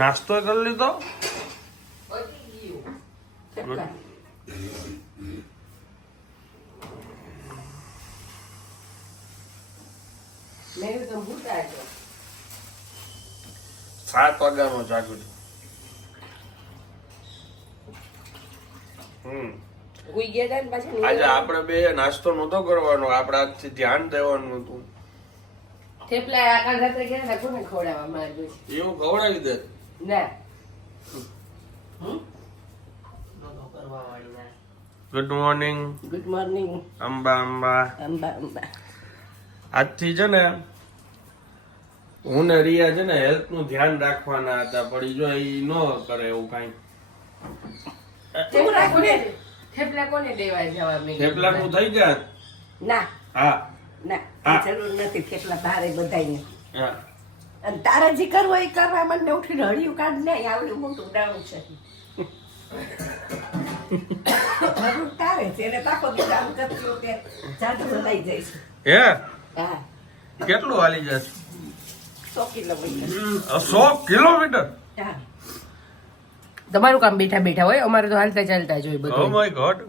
નાસ્તો કરી લીધો? સાત વાગ્યાનો જાગું છું. આજે આપણે બે નાસ્તો નતો કરવાનો આપણે આજથી ધ્યાન દેવાનું હતું. થેપલા આખા રાતે ગયા ને કોને ખવડાવવા? માંગ્યું એવું ખવડાવી દે. ના. હમ? Good morning good morning Amba Amba. Amba Amba. આજથી છે ને હું ને રિયા છે ને હેલ્થનું ધ્યાન રાખવાના હતા પણ ઈ જો એ ન કરે એવું કાઈ. થેપલા કોને થેપલા જવા થેપલા નું થઈ જાય ના. હા. ના હા. જરૂર નથી થેપલા ભારે બધા હા. અને તારે જે કરવું એ કરવા મને ઉઠીને હળિયું કાઢ લે આવડું મોટું ડાળું છે. જરૂર તારે છે એને પાકો દી કામ કરતી વખતે જાજુ ભલાઈ જાય છે. હે? હા. કેટલું હાલી જાય સો કિલોમીટર. સો કિલોમીટર? તમારું કામ બેઠા બેઠા હોય અમારે તો હાલતા ચાલતા જ હોય ઓ માય ગોડ.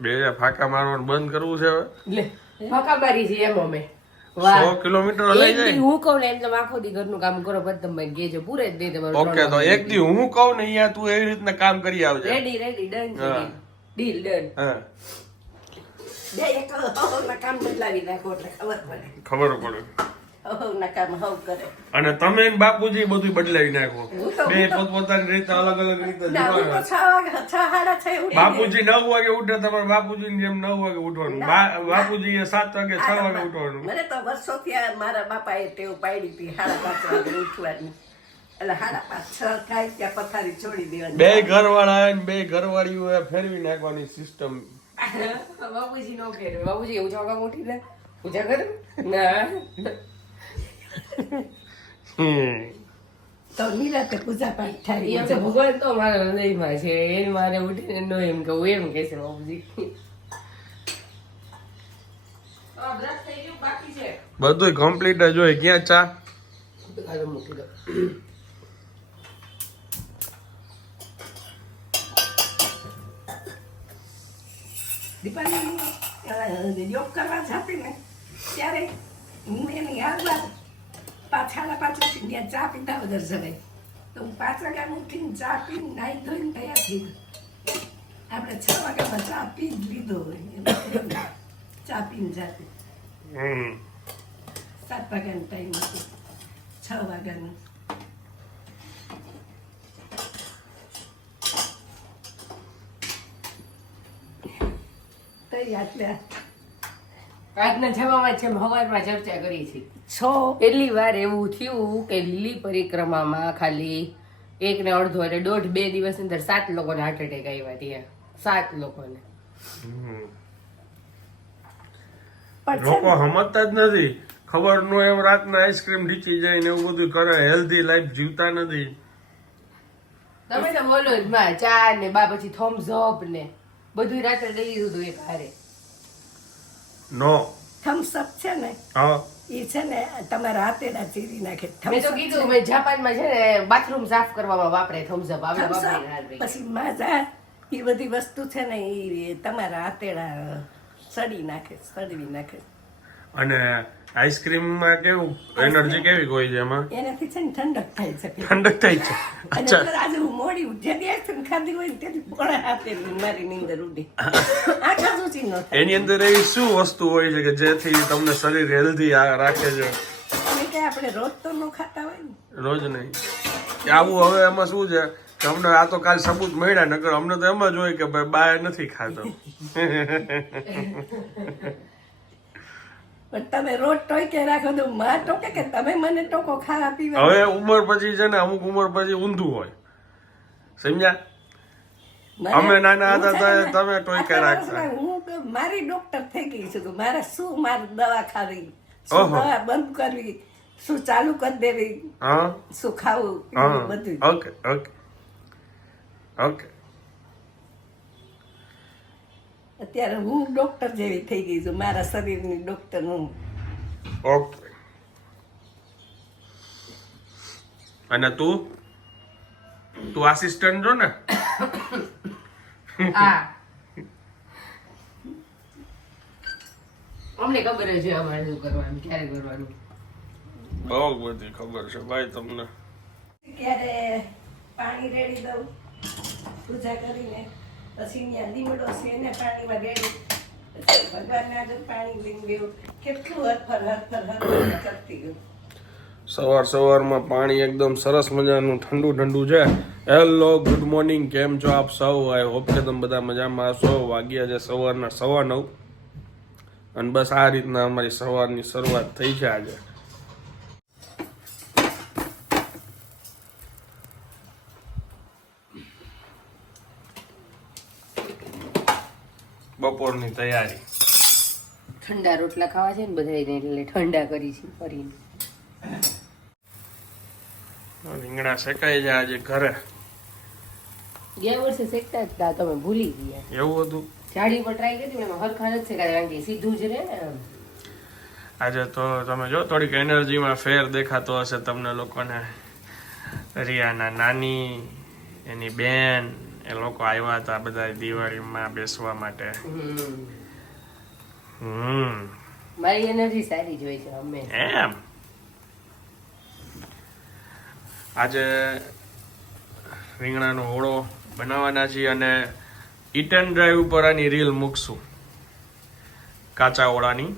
બે ફાકા મારવાનું બંધ કરવું છે હવે? લે ફાકા મારી છે એમ અમે. સો કિલોમીટર હલાઈ જાય? હું કહું ને એમ તમે આખો દી ઘરનું કામ કરો પછી તમે ગેજો પૂરે જ નહીં તમારું ઓકે તો એક દી હું કહું ને અહીંયા તું એવી રીતના કામ કરી આવજે. Ready ready done deal done હા. બે એક કામ બદલાવી નાખો એટલે ખબર પડે. ખબર પડે. અને તમે બાપુજી બધું બદલાવી નાખો. બે પોતપોતાની રીતે અલગ અલગ રીતે બાપુજી નવ વાગે ઉઠે તમારે બાપુજી ની જેમ નવ વાગે ઉઠવાનું. બાપુજી એ સાત વાગે છ વાગે ઉઠવાનું. મને તો વર્ષોથી આ મારા બાપા એ ટેવ પાડી હતી સાડા પાંચ વાગે ઉઠવાની. બે ઘરવાળા બે ઘરવાળીઓ ફેરવી નાખવાની સિસ્ટમ બાપુજી નો ફેરવે. બાપુજી એવું ઉઠી લે. પૂજા કરે. ના. તો નિરાતે પૂજા પાઠ થાય ભગવાન તો મારા હૃદયમાં છે. એ મારે ઉઠીને નો એમ કહું એમ કે છે બાબુજી બધું કમ્પ્લીટ જ હોય. ક્યાં ચા? મૂકી દો. દીપાલી યોગ કરવા જતી ને ત્યારે હું એની આગળ પાછાના પાછળથી ત્યાં ચા પીતા વગર જવાય તો હું પાંચ વાગ્યા ઉઠીને ચા પીને નાહી ધોઈને તૈયાર થઈ આપણે છ વાગ્યામાં ચા પી જ લીધો હોય ચા પીને જાતી હમ. સાત વાગ્યાનો ટાઈમ હતો છ વાગ્યાનો તઈ આટલે આજના જવામાં છે હવારમાં ચર્ચા કરી છે. છો પહેલી વાર એવું થયું કે લીલી પરિક્રમામાં ખાલી એક ને અડધો એટલે દોઢ બે દિવસ અંદર સાત લોકોને હાર્ટ એટેક આવ્યા ત્યાં. સાત લોકોને. લોકો સમજતા જ નથી. ખબર નો એમ રાતના આઈસ્ક્રીમ ઢીચી જાય ને એવું બધું કરે. હેલ્ધી લાઈફ જીવતા નથી. તમે તો બોલો જ માં ચા ને બા પછી થોમ્સ અપ ને બધું રાત્રે લઈ લીધું એક હારે નો. થમ્સ અપ છે ને? હા. એ છે ને તમારા હાથેડા ચીરી નાખે. મેં તો કીધું મેં જાપાનમાં છે ને બાથરૂમ સાફ કરવામાં વાપરે થમ્સ અપ આવે વાપરી પછી માજા એ બધી વસ્તુ છે ને એ તમારા આતેડા સડી નાખે સડવી નાખે. અને આઈસ્ક્રીમમાં કેવું? એનર્જી કેવી હોય છે એમાં? એનાથી છે ને ઠંડક થાય છે ઠંડક થાય છે. અચ્છા. આજે હું મોડી ઉઠી જેથી આઈસ્ક્રીમ ખાધી હોય ને તેથી હાથે મારી નીંદર ઉડી. આખા સૂચી ન એની અંદર એવી શું વસ્તુ હોય છે કે જેથી તમને શરીર હેલ્ધી રાખે છે? કે આપણે રોજ તો ન ખાતા હોય ને? રોજ નહીં. આવું હવે એમાં શું છે? કે અમને આ તો કાલ સબૂત મળ્યા નકર અમને તો એમ જ હોય કે ભાઈ બાય નથી ખાતો. પણ તમે રોજ ટોકે રાખો તો માં ટોકે કે તમે મને ટોકો ખાવા પીવા? હવે ઉંમર પછી છે ને અમુક ઉંમર પછી ઊંધું હોય. સમજ્યા? અમે નાના હતા ત્યારે તમે ટોકે રાખતા. હું મારી ડોક્ટર થઈ ગઈ છું મારે શું માર દવા ખાવી? શું દવા બંધ કરવી? શું ચાલુ કરી દેવી? હા. શું ખાવું? બધું. Okay okay. ઓકે. અત્યારે હું ડોક્ટર જેવી થઈ ગઈ છું. મારા શરીરની ડોક્ટર હું ઓકે અને તું? તું આસિસ્ટન્ટ છો ને? હા. અમને ખબર છે અમારે શું કરવાનું ક્યારે કરવાનું. બહુ બધી ખબર છે ભાઈ તમને. ક્યારે પાણી રેડી દઉં? પૂજા કરીને. પછી ત્યાં લીમડો છે એને પાણીમાં રેડી ભગવાનના જ પાણી લઈને ગયું કેટલું હરફર હરફર હરફર કરતી ગયું સવાર સવારમાં પાણી એકદમ સરસ મજાનું, ઠંડુ ઠંડુ છે. હેલો ગુડ મોર્નિંગ કેમ છો આપ સૌ? આઈ હોપ કે તમે બધા મજામાં હશો. વાગ્યા છે સવારના સવા નવ. અને બસ આ રીતના અમારી સવારની શરૂઆત થઈ છે આજે. બપોરની તૈયારી. ઠંડા રોટલા ખાવા છે ને બધા એટલે ઠંડા કરી છે કરીને રીંગણા શેકાઈ જાય આજે ઘરે. ગયા વર્ષે શેકતા હતા તમે ભૂલી ગયા. એવું હતું? જાડી પર ટ્રાય કરી એમાં હરખા નથી શેકાય કારણ કે સીધું જ રહે આજે તો તમે જો થોડીક એનર્જીમાં ફેર દેખાતો હશે તમને લોકોને. રિયાના નાની એની બેન એ લોકો આવ્યા હતા બધા દિવાળીમાં બેસવા માટે. હમ. મારી એનર્જી સારી છે અમે. એમ? આજે રીંગણાનો ઓળો બનાવવાના છીએ અને ઇટન ડ્રાઈવ ઉપર આની રીલ મૂકશું. કાચા ઓળાની.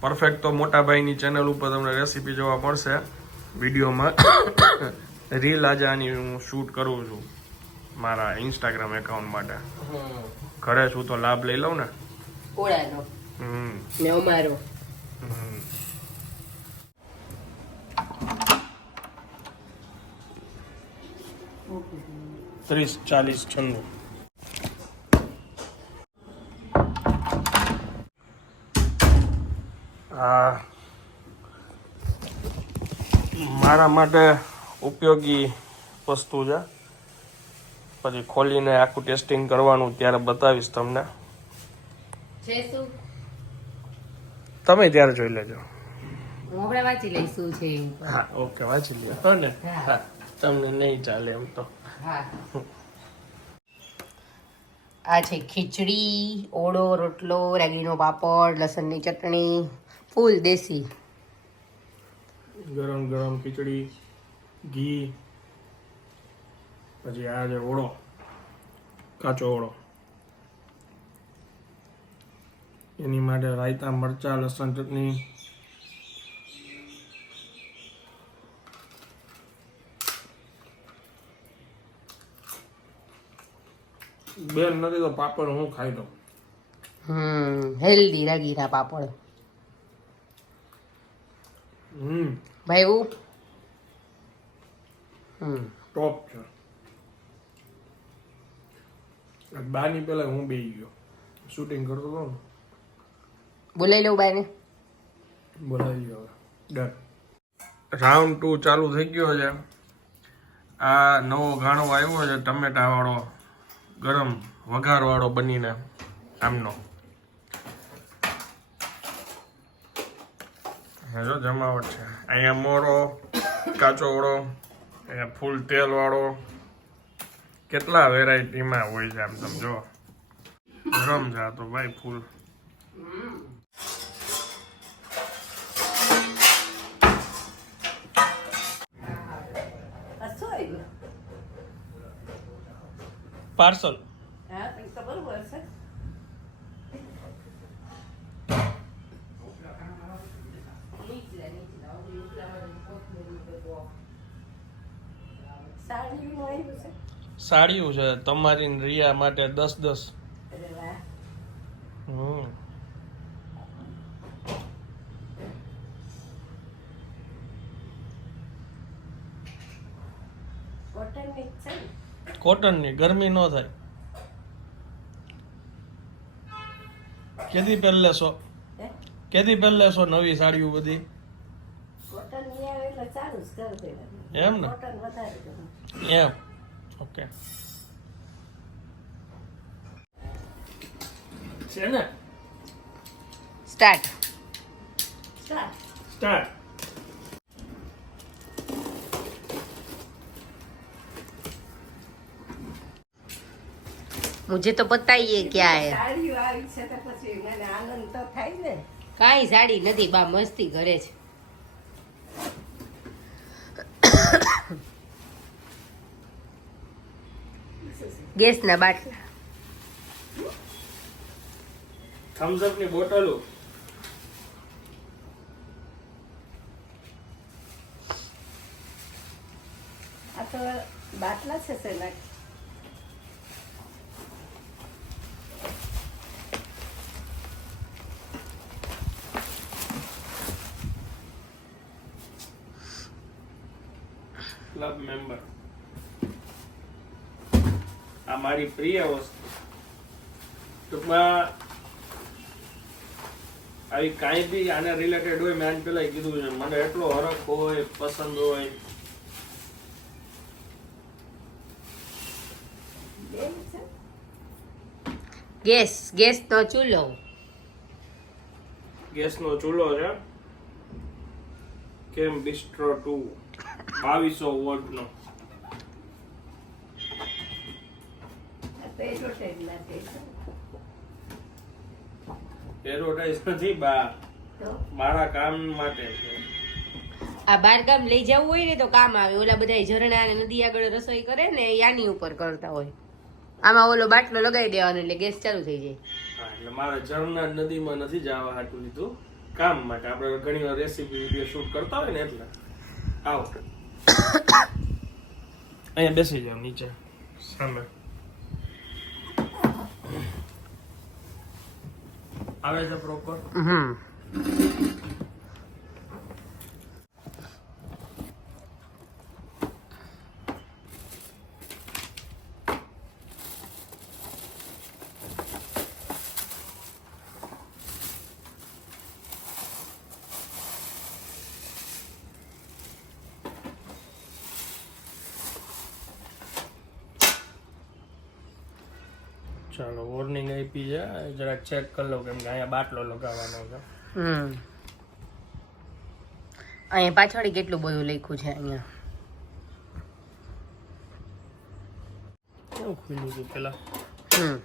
પરફેક્ટ તો મોટાભાઈની ચેનલ ઉપર તમને રેસીપી જોવા મળશે. વિડીયોમાં રીલ આજે આની હું શૂટ કરું છું. મારા ઇન્સ્ટાગ્રામ એકાઉન્ટ માટે. ઘરે છું તો લાભ લઈ લઉં ને? ઓળાનો. હમ. ને અમારો. હમ. ત્રીસ ચાલીસ છન્નું. આ મારા માટે ઉપયોગી વસ્તુ છે. પછી ખોલીને આખું ટેસ્ટિંગ કરવાનું ત્યારે બતાવીશ તમને. તમે ત્યારે જોઈ લેજો. હું વાંચી લઈશ છે હા ઓકે વાંચી લ્યો. તો ને? હા. હા તમને નહીં ચાલે એમ તો. હા. આ છે ખીચડી ઓળો રોટલો રેગીનો પાપડ લસણની ચટણી ફૂલ દેશી. ગરમ ગરમ ખીચડી ઘી પછી આ જે ઓળો કાચો ઓળો. એની માટે રાયતા મરચા લસણ ચટણી. બેન નથી તો પાપડ હું ખાઈ લઉં? હમ હેલ્ધી રાગીના પાપડ. હમ. ભાઈ હમ. ટોપ છે. બાની પેલા હું બેહી ગયો. શૂટિંગ કરતો હતો ને. બોલાવી લઉં બાને બોલાવી ગયો ડન રાઉન્ડ ટુ ચાલુ થઈ ગયો છે. આ નવો ગાણો આવ્યો છે ટમેટાવાળો ગરમ વઘારવાળો બનીને આમનો. જો જમાવટ છે. અહીંયા મોરો કાચો ઓળો અહીંયા ફૂલ તેલ વાળો કેટલા વેરાયટીમાં હોય છે આમ તમે જો ગરમ છે આ તો ભાઈ ફૂલ. પાર્સલ. હા છે છે સાડીઓ છે તમારી રિયા માટે દસ દસ. હમ. કોટનની છે ગરમી ન થાય. કેદી પહેલે લેશો? કેદી પહેલે લેશો નવી સાડીઓ બધી? એમ ને? કોટન વધારે એમ. ઓકે છે ને સ્ટાર્ટ સ્ટાર્ટ મુજે તો બતાવીએ ક્યાં હે કાઈ સાડી નથી બા મસ્તી ઘરે છે ગેસના બાટલા થમ્સની બોટલો. આ તો બાટલા છે સેના મારી પ્રિય વસ્તુ. ટૂંકમાં આવી કાંઈ બી આને રિલેટેડ હોય મેં આને પેલા કીધું છે મને એટલો હરખ હોય પસંદ હોય. ગેસ ગેસ નો ચૂલો. ગેસનો ચૂલો છે. કેમ બિસ્ટ્રો ટુ બાવીસો વોટનો. આ તો એડવર્ટાઈઝ માટે છે એડવર્ટાઇઝ નથી બા. મારા કામ માટે આ બાર ગામ લઈ જવું હોય ને તો કામ આવે. ઓલા બધા ઝરણા અને નદી આગળ રસોઈ કરે ને યાની ઉપર કરતા હોય. આમાં ઓલો બાટલો લગાવી દેવાનો એટલે ગેસ ચાલુ થઈ જાય. હા એટલે મારે ઝરણા નદીમાં નથી જવા હાટું લીધું. કામ માટે. આપણે ઘણી વાર રેસીપી વીડિયો શૂટ કરતા હોય ને એટલે. આવો. અહીંયા બેસી જાવ નીચે. સામે. આવે છે પ્રોપર હમ. ચાલો વોર્નિંગ આપી છે. જરા ચેક કરી લઉં કેમ કે અહીંયા બાટલો લગાવવાનો છે. હમ. અહીંયા પાછળ કેટલું બધું લખ્યું છે અહીંયા? કેવું ખુલ્લું હતું પેલા? હમ.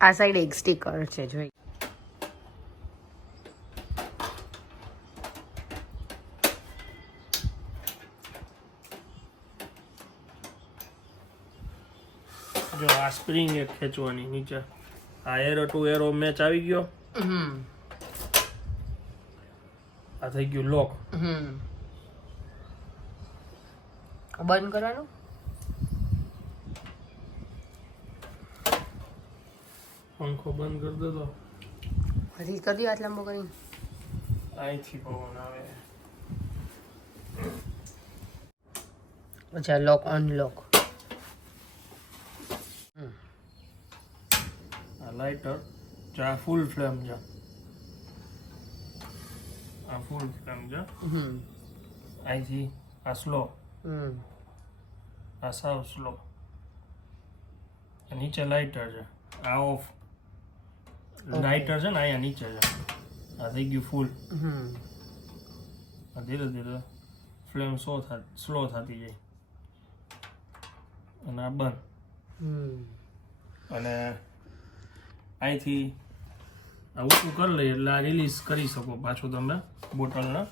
આ સાઈડ એક સ્ટીકર છે જોઈ જો આ સ્પ્રિંગ એક ખેંચવાની નીચે. આ એરો ટુ એરો મેચ આવી ગયો. આ થઈ ગયું લોક બંધ કરવાનું? પંખો બંધ કરી દેતો ફરી કરી દો આટલા લાંબો કરી અહીંથી પવન આવે. અચ્છા લોક અનલોક લાઇટર ચા ફૂલ ફ્લેમ છે. આ ફૂલ ફ્લેમ છે. હમ. અહીંથી આ સ્લો હમ. આ સાવ સ્લો નીચે લાઇટર છે. આ ઓફ લાઇટર છે ને અહીંયા નીચે છે. આ થઈ ગયું ફૂલ હમ. આ ધીરે ધીરે ફ્લેમ સો થા સ્લો થતી જાય. અને આ બંધ. અને અહીંથી આ ઊંચું કરી લઈએ એટલે આ રિલીઝ કરી શકો પાછું તમે બોટલને.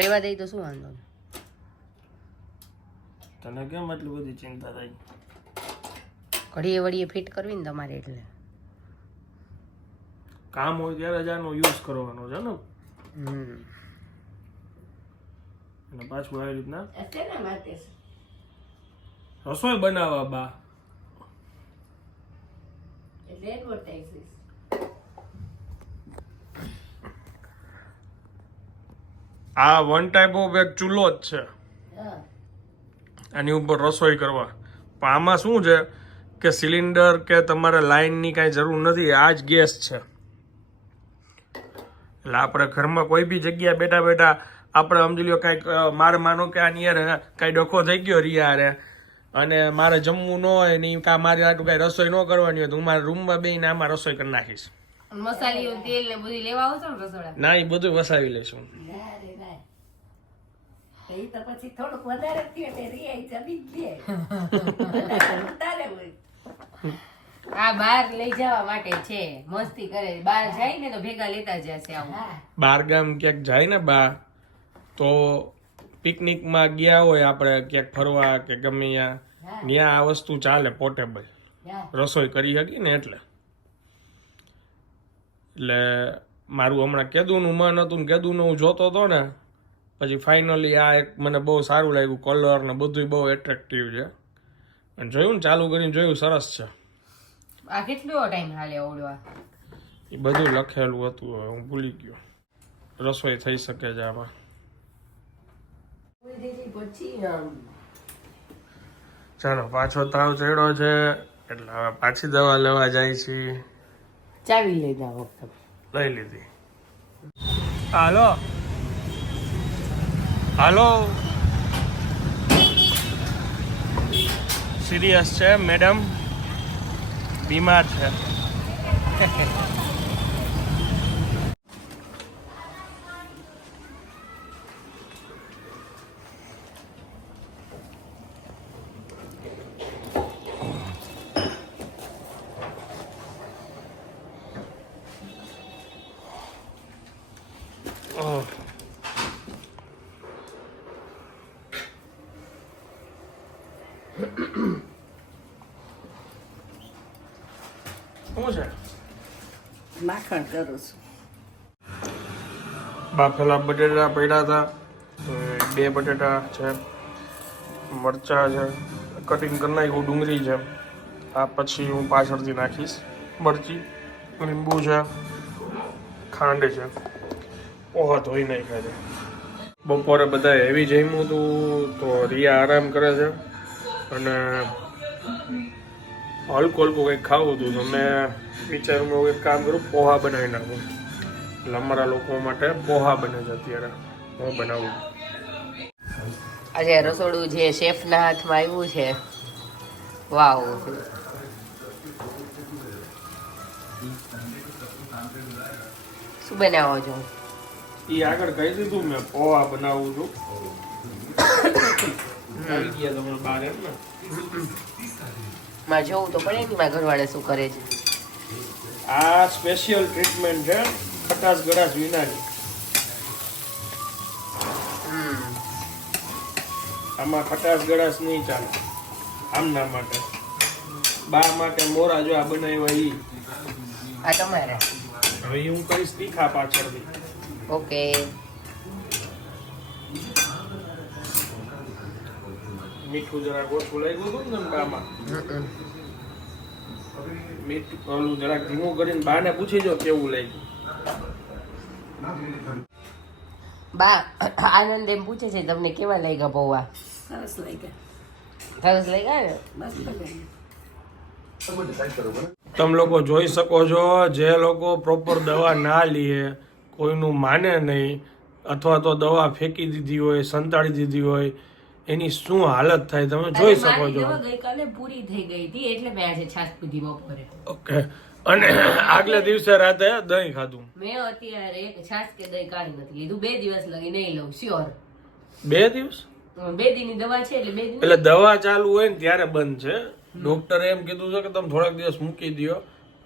રેવા દઈ તો શું વાંધો નહીં. તને કેમ આટલી બધી ચિંતા થઈ? ઘડીએ વળીએ ફિટ કરવી ને તમારે એટલે. કામ હોય ત્યારે જ આનો યુઝ કરવાનો છે ને? અને પાછું આવી રીતના? રસોઈ બનાવવા બા. એટલે એડવર્ટાઈઝ આ વન ટાઈપ ઓફ એક ચૂલો જ છે. આની ઉપર રસોઈ કરવા. પણ આમાં શું છે કે સિલિન્ડર કે તમારે લાઇનની કાંઈ જરૂર નથી, આ જ ગેસ છે. એટલે આપણે ઘરમાં કોઈ બી જગ્યાએ બેઠા બેઠા આપણે સમજી લ્યો કાંઈક માર માનો કે આની યાર કાંઈ ડખો થઈ ગયો રિયા રે. અને મારે જમવું ન હોય ને કા મારે આટલું કાંઈ રસોઈ ન કરવાની હોય તો હું મારા રૂમમાં બેહીને આમાં રસોઈ કરી નાખીશ. મસાલીઓ તેલ ને બધું લેવા આવશો ને રસોડા? ના એ બધું વસાવી એ તો પછી થોડુંક વધારે થયું એટલે રિયાઈ જમી દે વધારે હોય. આ બહાર લઈ જવા માટે છે. મસ્તી કરે. બહાર જાય ને તો ભેગા લેતા જશે આવું. બાર ગામ ક્યાંક જાય ને બા તો પિકનિકમાં ગયા હોય આપણે ક્યાંક ફરવા કે ગમે ત્યાં ત્યાં આ વસ્તુ ચાલે પોર્ટેબલ રસોઈ કરી શકીએ ને એટલે. એટલે મારું હમણાં કેદુનું મન હતું ને કેદુનું હું જોતો હતો ને પછી ફાઇનલી આ એક મને બહુ સારું લાગ્યું કલર ને બધું બહુ એટ્રેક્ટિવ છે. અને જોયું ને ચાલુ કરીને જોયું સરસ છે. આ કેટલો ટાઈમ હાલે ઓળવા એ બધું લખેલું હતું હવે હું ભૂલી ગયો. રસોઈ થઈ શકે છે આમ. ચાલો પાછો તાવ ચડ્યો છે એટલે હવે પાછી દવા લેવા જાય છીએ. ચાવી લઈ જાઓ લઈ લીધી. હાલો. હાલો. સિરિયસ છે મેડમ બીમાર છે. શું છે? માખણ કરું છું. બાફેલા બટેટા પડ્યા હતા બે બટેટા છે મરચા છે કટિંગ કરી નાખ્યું ડુંગળી છે. આ પછી હું પાછળથી નાખીશ મરચી લીંબુ છે ખાંડ છે. ઓહા ધોઈ નાખ્યા છે. બપોરે બધા હેવી જમ્યું હતું તો રિયા આરામ કરે છે. અને હલકું હલકું કંઈક ખાવું હતું તો મેં વિચાર્યું હું એક કામ કરું પોહા બનાવી નાખું. એટલે અમારા લોકો માટે પોહા બને છે અત્યારે. હું બનાવું. આજે રસોડું જે શેફના હાથમાં આવ્યું છે વાવ. શું બનાવો છો? એ આગળ કહી દીધું મેં પોહા બનાવું છું. આવી ગયા તમે બહાર એમ ને? માં જોવું તો પડે ને માં ઘરવાળે શું કરે છે? આ સ્પેશિયલ ટ્રીટમેન્ટ છે ખટાશ ગળાશ વિનાની. હમ. આમાં ખટાશ ગળાશ નહીં ચાલે. આમના માટે. બા માટે મોરા જો આ બનાવ્યા ઈ. આ તમારે. હવે હું કરીશ તીખા પાછળથી. ઓકે. મીઠું જરાક ઓછું લાગ્યું હતું ને બામાં મીઠું ઓલું જરાક ધીમું કરીને બાને પૂછી જો કેવું લાગ્યું. બા આનંદ એમ પૂછે છે તમને કેવા લાગ્યા પૌવા? સરસ લાગ્યા. સરસ લાગ્યા ને? તમે લોકો જોઈ શકો છો જે લોકો પ્રોપર દવા ના લે કોઈનું માને નહીં અથવા તો દવા ફેંકી દીધી હોય સંતાડી દીધી હોય એની શું હાલત થાય તમે જોઈ શકો છો. ગઈકાલે પૂરી થઈ ગઈ હતી એટલે મેં આજે છાશ પીધી બપોરે. ઓકે. અને આગલા દિવસે રાતે દહીં ખાધું. મેં અત્યારે એક છાશ કે દહીં કાઢી નથી લીધું બે દિવસ લગી નહીં લઉં શ્યોર બે દિવસ? બે દિનની દવા છે એટલે બે દિન એટલે દવા ચાલુ હોય ને ત્યારે બંધ છે. ડોક્ટરે એમ કીધું છે કે તમે થોડાક દિવસ મૂકી દો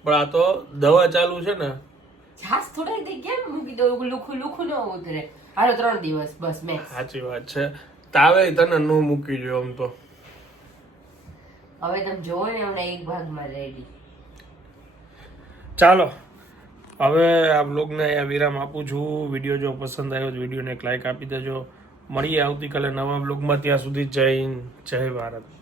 પણ આ તો દવા ચાલુ છે ને. છાશ થોડાક દે કેમ મૂકી દઉં લુખું લુખું ન ઉતરે. હાલો ત્રણ દિવસ બસ મેં સાચી વાત છે. તાવે તને નો મૂકી જો આમ તો. હવે તમે જોવો ને હમણાં એક ભાગમાં રેડી ચાલો હવે આ બ્લોગને અહીંયા વિરામ આપું છું. વીડિયો જો પસંદ આવ્યો તો વિડીયોને એક લાઇક આપી દેજો. મળીએ આવતીકાલે નવા બ્લોગમાં ત્યાં સુધી જય હિન્દ જય ભારત.